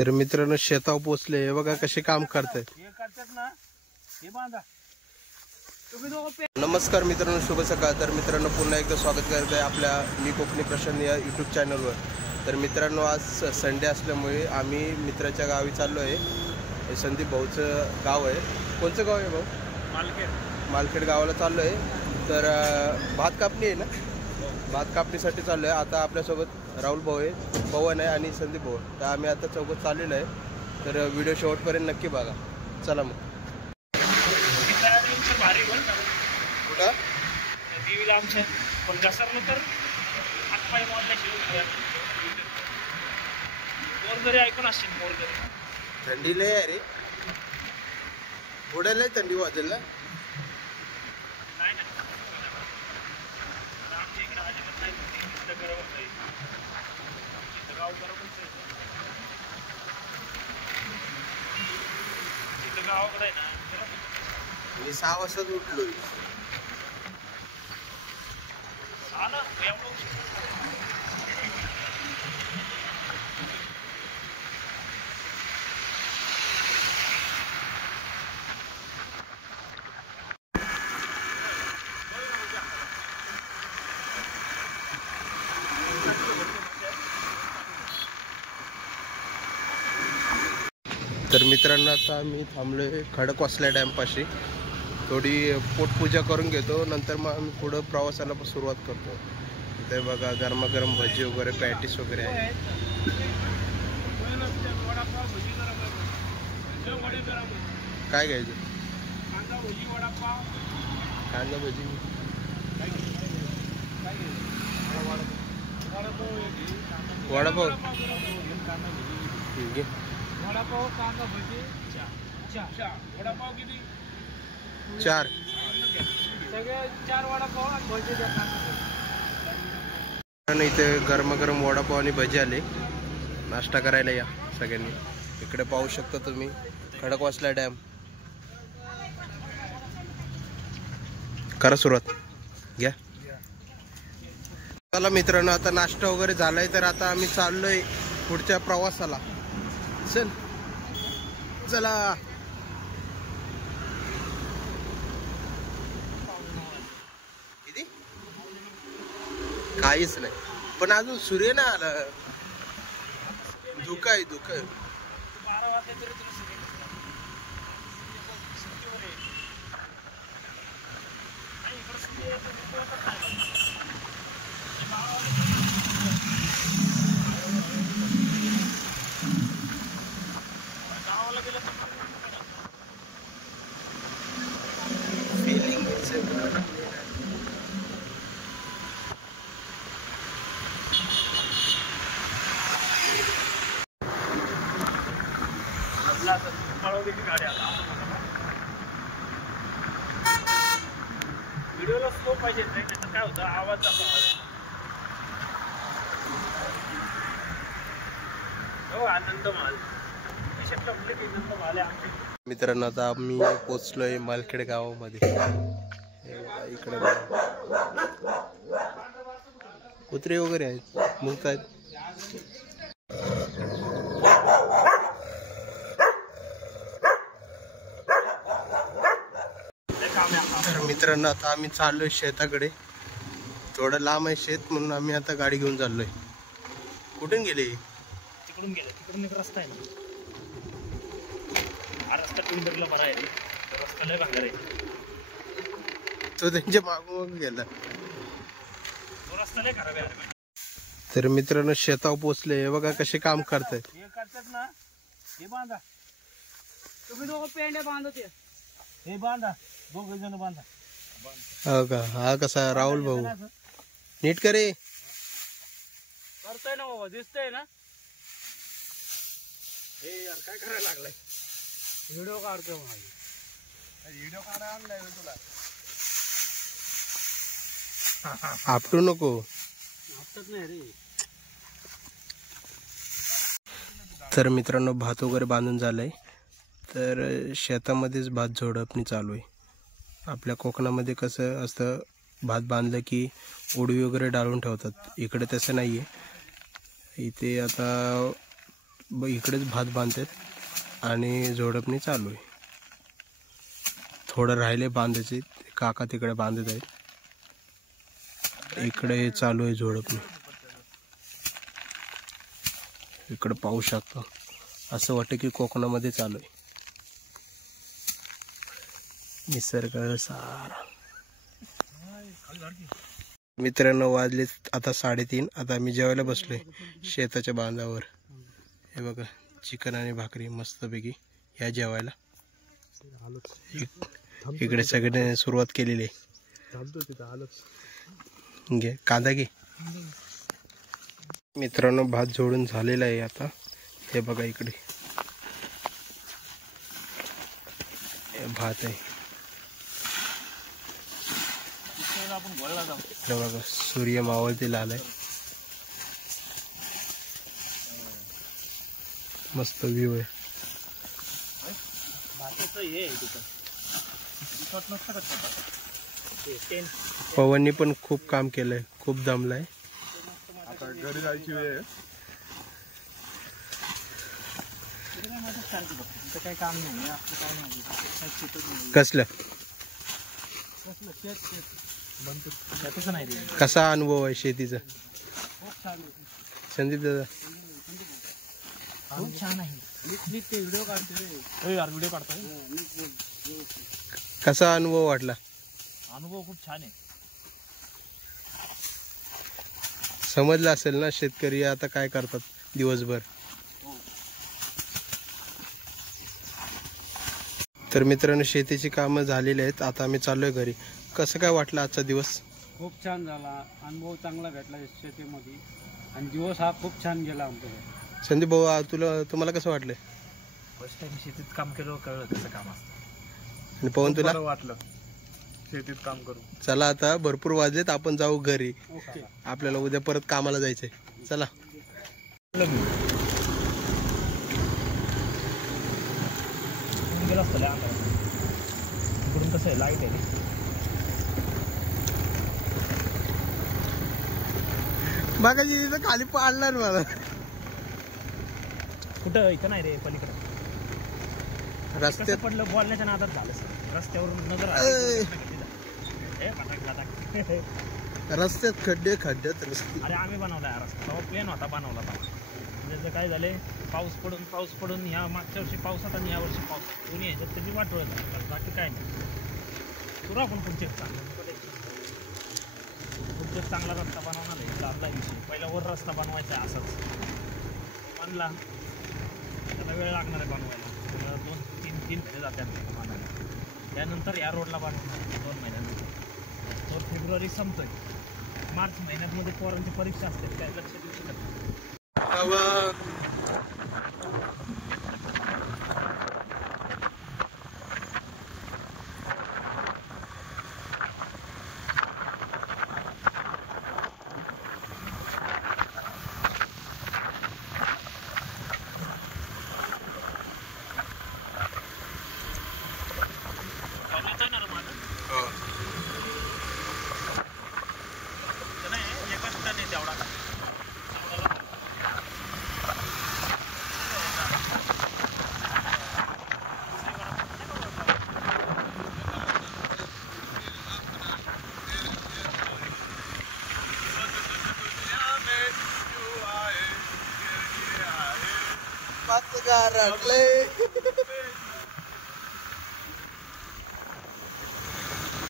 तर मित्रांनो शेतावर पोचले, हे बघा कसे काम करतात. नमस्कार मित्रांनो, शुभ सकाळ. तर मित्रांनो पुन्हा एकदा स्वागत करत आहे आपल्या मी कोकणी प्रशांत या यूट्यूब चॅनलवर. तर मित्रांनो आज संडे असल्यामुळे आम्ही मित्राच्या गावी चाललो आहे. हे संदीप भाऊचं गाव आहे. कोणचं गाव आहे भाऊ? मालखेड. मालखेड गावाला चाललो आहे. तर भात कापणी आहे ना, भात कापणीसाठी चाललो आहे. आता आपल्यासोबत राहुल भाऊ आहे, पवन आहे आणि संदीप भाऊ. तर आम्ही आता चौघत चाललेलो आहे. तर व्हिडिओ शेवटपर्यंत नक्की बघा. चला मग. कुठं देवीला आमच्या पण घसरलं तर हातपाय मारल्याशिवाय मोरगरी ऐकून असतील. मोरगरी थंडी लय आहे रे, पुढे लय थंडी वाजेल ना. नाही ना आमच्या इकडे अजिबात नाही. इथं गरम नाही, इथं गाव गरमच आहे. इथं गावाकडे आहे ना गरम. मी 6 वाजता उठलो. तर मित्रांनो आता आम्ही थांबलोय खडकवासला डॅमपाशी. थोडी पोटपूजा करून घेतो, नंतर मग आम्ही पुढं प्रवासाला सुरुवात करतो. इथे बघा गरमागरम भजी वगैरे, पॅटीस वगैरे आहे. काय घ्यायचं? कांदा भजी. वडापाव ठीक आहे. वडापाव कांदा भजी वडापाव किती? 4 सगळे 4 वडापाव आणि भजी द्या. इथे गरमागरम वडापाव आणि भजी आले. नाश्ता करायला या सगळ्यांनी. इकडे पाहू शकता तुम्ही खडकवासला डॅम. करा सुरुवात, घ्या. चला मित्रांनो आता नाश्ता वगैरे झालाय. तर आता आम्ही चाललोय पुढच्या प्रवासाला. चला. किती? काहीच नाही, पण अजून सूर्य नाही आला. धुकं आहे, धुकं. 12 वाजले तरी तुला गावाला गेलं फिलिंग व्हिडिओला स्लो पाहिजे, नाही तर काय होतं आवाज जातो. हो आनंद माल आनंद माल आहे आमचे. मित्रांनो आता आम्ही पोचलोय मालखेड गावामध्ये. इकडे कुत्रे वगैरे आहेत, मुंगत. तर मित्रांनो आता आम्ही चाललोय शेताकडे. थोडं लांब आहे शेत, म्हणून आम्ही आता गाडी घेऊन चाललोय. कुठून गेले? तिकडून गेले. तिकडून एक रस्ता आहे ना, हा रस्ता टुंडरला बरा आहे. रस्ता लय भांगर आहे. तो त्यांच्या मागून गेला. तो रस्ता लय खराब आहे. तर मित्रांनो शेतावर पोचले, हे बघा कसे काम करतायत. हे करतात ना, हे बांधा. तुम्ही दोघं पेंडे बांधत. हे बांधा, 2 जण बांधा. हो का? हा कसा राहुल भाऊ नीट करे. करतोय ना बाबा, दिसतंय ना. हे यार काय करायला लागलाय? व्हिडिओ काढतोय. व्हिडिओ काढायला आणलाय तुला. आपटू नको. आपटत नाही रे. तर मित्रांनो भात वगैरे बांधून झालंय. तर शेतामध्येच भात झोडपणी चालू आहे. आपल्या कोकणामध्ये कसं असतं, भात बांधलं की उडवी वगैरे डाळून ठेवतात. इकडे तसं नाही आहे. इथे आता इकडेच भात बांधतात आणि झोडपणी चालू आहे. थोडं राहिले बांधायचे, काका तिकडे बांधत आहेत. इकडे चालू आहे झोडपणी. इकडे पाहू शकता, असं वाटतं की कोकणामध्ये चालू आहे. निसर्ग सारा. मित्रांनो वाजले आता 3:30. आता आम्ही जेवायला बसलोय शेताच्या बांधावर. हे बघा चिकन आणि भाकरी मस्तपैकी या जेवायला. इकडे सगळ्यांनी सुरुवात केलेली आहे. घे कांदा घे. मित्रांनो भात जोडून झालेला आहे आता. हे बघा इकडे भात आहे. हे बघा सूर्य मावळती लाल आहे. मस्त व्ह्यू आहे. पवननी पण खूप काम केलंय, खूप दमलाय. आता घरी जायची वेळ आहे. काही काम नाही. कसलं तसं नाही रे. कसा अनुभव आहे शेतीचा संदीप दादा? खूप छान आहे. व्हिडिओ काढतोय. व्हिडिओ काढतोय. कसा अनुभव वाटला? अनुभव खूप छान आहे. समजलं असेल ना शेतकरी आता काय करतात दिवसभर. तर मित्रांनो शेतीची कामं झालेली आहेत. आता आम्ही चाललोय घरी. कसं काय वाटलं आजचा दिवस? खूप छान झाला. अनुभव चांगला भेटला शेतीमध्ये आणि दिवस हा खूप छान गेला आमचा. संदीप भाऊ तुम्हाला कसं वाटलंय? फर्स्ट टाइम शेतीत काम केलं, कळलं कसं काम असतं. आणि पवन तुला? वाटलं शेतीत काम करू. चला आता भरपूर वाजलेत, आपण जाऊ घरी. ओके. आपल्याला उद्या परत कामाला जायचंय. चला. गेला असतं इकडून कसं आहे लाईट आहे. बघा तिथं खाली पाडणार मला. कुठं इथं नाही रे, पलीकडे रस्त्यात पडलं. बोलण्याच्या नादात झालं सर. रस्त्यावरून नजर रस्त्यात खड्ड्यात रस्ते. अरे आम्ही बनवला रस्ता तेव्हा प्लेन होता बनवला तेव्हा. त्याचं काय झाले, पाऊस पडून ह्या मागच्या वर्षी पावसात आणि या वर्षी पाऊस दोन्ही ह्याच्यात त्याची वाट वळत. बाकी काय नाही. तुला पण पुढचे चांगला रस्ता बनवणार आहे. आपला विषय पहिला वर रस्ता बनवायचा आहे असाच बनला. त्याला वेळ लागणार आहे बनवायला. 2-3 महिने जातात बनवायला. त्यानंतर या रोडला बनवणार 2 महिन्यानंतर. तो फेब्रुवारी संपतोय. मार्च महिन्यामध्ये पोरांची परीक्षा असते. काय लक्ष देऊ शकत नाही. पाच गारटले